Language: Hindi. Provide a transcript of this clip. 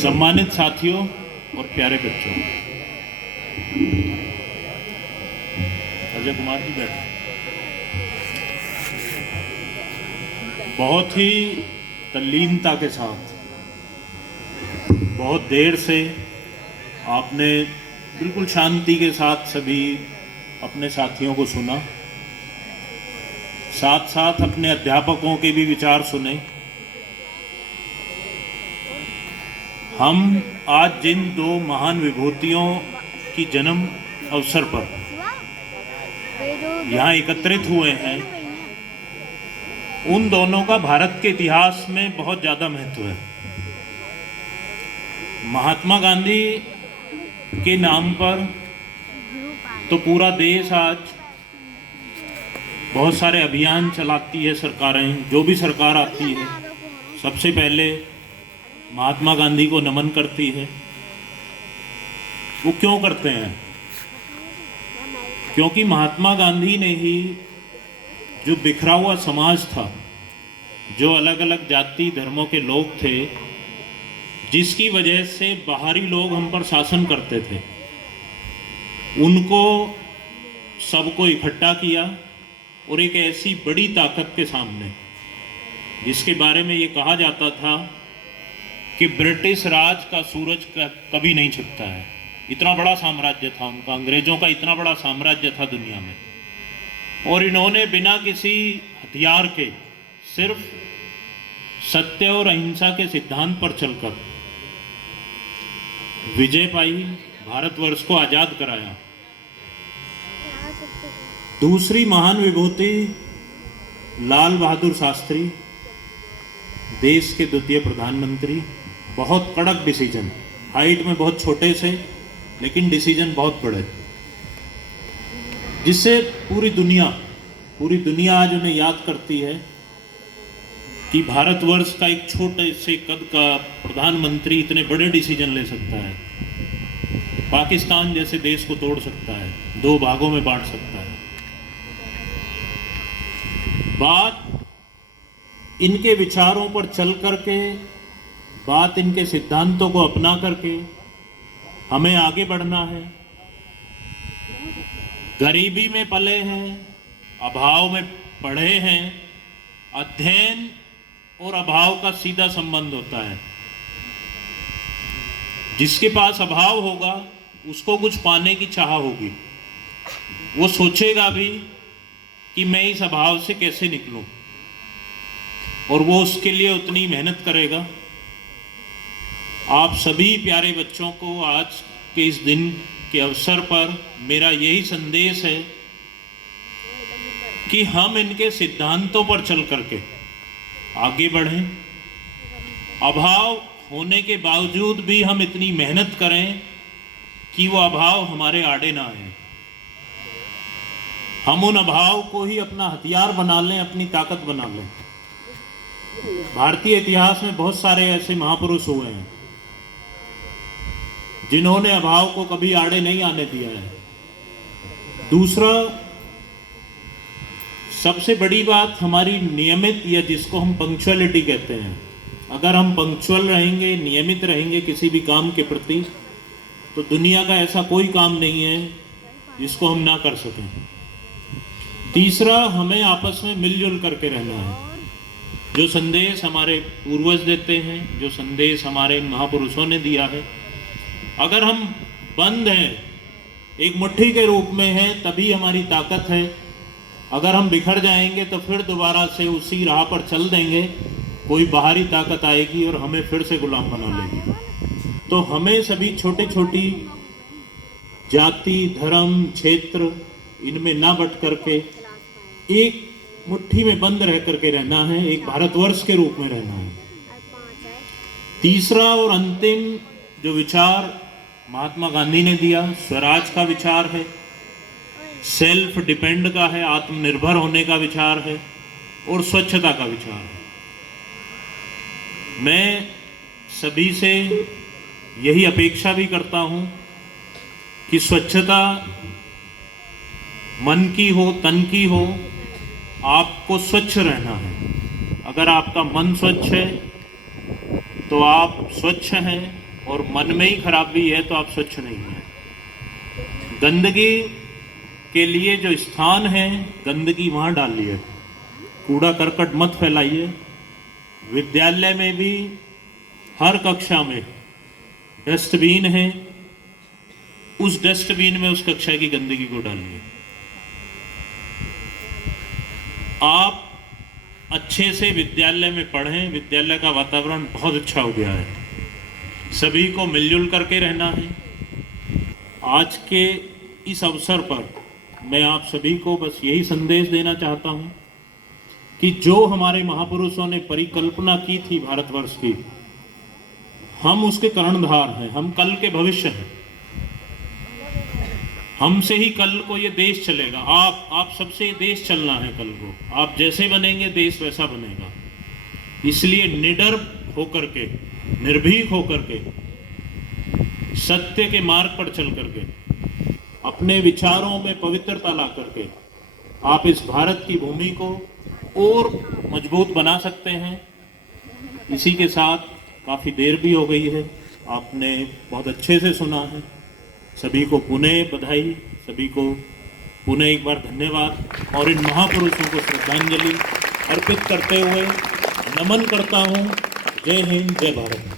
सम्मानित साथियों और प्यारे बच्चों, अजय कुमार जी बैठे। बहुत ही तल्लीनता के साथ बहुत देर से आपने बिल्कुल शांति के साथ सभी अपने साथियों को सुना, साथ साथ अपने अध्यापकों के भी विचार सुने। हम आज जिन दो महान विभूतियों की जन्म अवसर पर यहाँ एकत्रित हुए हैं, उन दोनों का भारत के इतिहास में बहुत ज़्यादा महत्व है। महात्मा गांधी के नाम पर तो पूरा देश आज बहुत सारे अभियान चलाती है सरकारें। जो भी सरकार आती है सबसे पहले महात्मा गांधी को नमन करती है। वो क्यों करते हैं? क्योंकि महात्मा गांधी ने ही जो बिखरा हुआ समाज था, जो अलग अलग जाति धर्मों के लोग थे, जिसकी वजह से बाहरी लोग हम पर शासन करते थे, उनको सबको इकट्ठा किया और एक ऐसी बड़ी ताकत के सामने, जिसके बारे में ये कहा जाता था कि ब्रिटिश राज का सूरज कभी नहीं छिपता है। इतना बड़ा साम्राज्य था उनका, अंग्रेजों का इतना बड़ा साम्राज्य था दुनिया में, और इन्होंने बिना किसी हथियार के सिर्फ सत्य और अहिंसा के सिद्धांत पर चलकर विजय पाई, भारतवर्ष को आजाद कराया। दूसरी महान विभूति लाल बहादुर शास्त्री, देश के द्वितीय प्रधानमंत्री। बहुत कड़क डिसीजन, हाइट में बहुत छोटे से, लेकिन डिसीजन बहुत बड़े, जिससे पूरी दुनिया आज उन्हें याद करती है कि भारतवर्ष का एक छोटे से कद का प्रधानमंत्री इतने बड़े डिसीजन ले सकता है, पाकिस्तान जैसे देश को तोड़ सकता है, दो भागों में बांट सकता है। बात इनके विचारों पर चल करके, बात इनके सिद्धांतों को अपना करके हमें आगे बढ़ना है। गरीबी में पले हैं, अभाव में पढ़े हैं। अध्ययन और अभाव का सीधा संबंध होता है। जिसके पास अभाव होगा उसको कुछ पाने की चाह होगी, वो सोचेगा भी कि मैं इस अभाव से कैसे निकलूं, और वो उसके लिए उतनी मेहनत करेगा। आप सभी प्यारे बच्चों को आज के इस दिन के अवसर पर मेरा यही संदेश है कि हम इनके सिद्धांतों पर चल करके आगे बढ़ें। अभाव होने के बावजूद भी हम इतनी मेहनत करें कि वो अभाव हमारे आड़े ना आए। हम उन अभाव को ही अपना हथियार बना लें, अपनी ताकत बना लें। भारतीय इतिहास में बहुत सारे ऐसे महापुरुष हुए हैं जिन्होंने अभाव को कभी आड़े नहीं आने दिया है। दूसरा, सबसे बड़ी बात हमारी नियमित, या जिसको हम पंक्चुअलिटी कहते हैं। अगर हम पंक्चुअल रहेंगे, नियमित रहेंगे किसी भी काम के प्रति, तो दुनिया का ऐसा कोई काम नहीं है जिसको हम ना कर सकें। तीसरा, हमें आपस में मिलजुल करके रहना है। जो संदेश हमारे पूर्वज देते हैं, जो संदेश हमारे महापुरुषों ने दिया है, अगर हम बंद हैं, एक मुट्ठी के रूप में हैं, तभी हमारी ताकत है। अगर हम बिखर जाएंगे तो फिर दोबारा से उसी राह पर चल देंगे, कोई बाहरी ताकत आएगी और हमें फिर से गुलाम बना लेगी। तो हमें सभी छोटी छोटी जाति, धर्म, क्षेत्र, इनमें ना बट करके एक मुट्ठी में बंद रह करके रहना है, एक भारतवर्ष के रूप में रहना है। तीसरा और अंतिम जो विचार महात्मा गांधी ने दिया, स्वराज का विचार है, सेल्फ डिपेंड का है, आत्मनिर्भर होने का विचार है, और स्वच्छता का विचार है। मैं सभी से यही अपेक्षा भी करता हूं कि स्वच्छता मन की हो, तन की हो, आपको स्वच्छ रहना है। अगर आपका मन स्वच्छ है तो आप स्वच्छ हैं, और मन में ही खराबी है तो आप स्वच्छ नहीं हैं। गंदगी के लिए जो स्थान है, गंदगी वहाँ डालिए, कूड़ा करकट मत फैलाइए। विद्यालय में भी हर कक्षा में डस्टबिन है, उस डस्टबिन में उस कक्षा की गंदगी को डालिए। आप अच्छे से विद्यालय में पढ़ें, विद्यालय का वातावरण बहुत अच्छा हो गया है, सभी को मिलजुल करके रहना है। आज के इस अवसर पर मैं आप सभी को बस यही संदेश देना चाहता हूँ कि जो हमारे महापुरुषों ने परिकल्पना की थी भारतवर्ष की, हम उसके कर्णधार हैं, हम कल के भविष्य हैं। हमसे ही कल को ये देश चलेगा। आप सबसे ये देश चलना है कल को। आप जैसे बनेंगे देश वैसा बनेगा। इसलिए निडर होकर के, निर्भीक होकर के, सत्य के मार्ग पर चल करके, अपने विचारों में पवित्रता ला करके आप इस भारत की भूमि को और मजबूत बना सकते हैं। इसी के साथ काफ़ी देर भी हो गई है, आपने बहुत अच्छे से सुना है। सभी को पुनः बधाई, सभी को पुनः एक बार धन्यवाद और इन महापुरुषों को श्रद्धांजलि अर्पित करते हुए नमन करता हूँ। जय हिंद, जय भारत।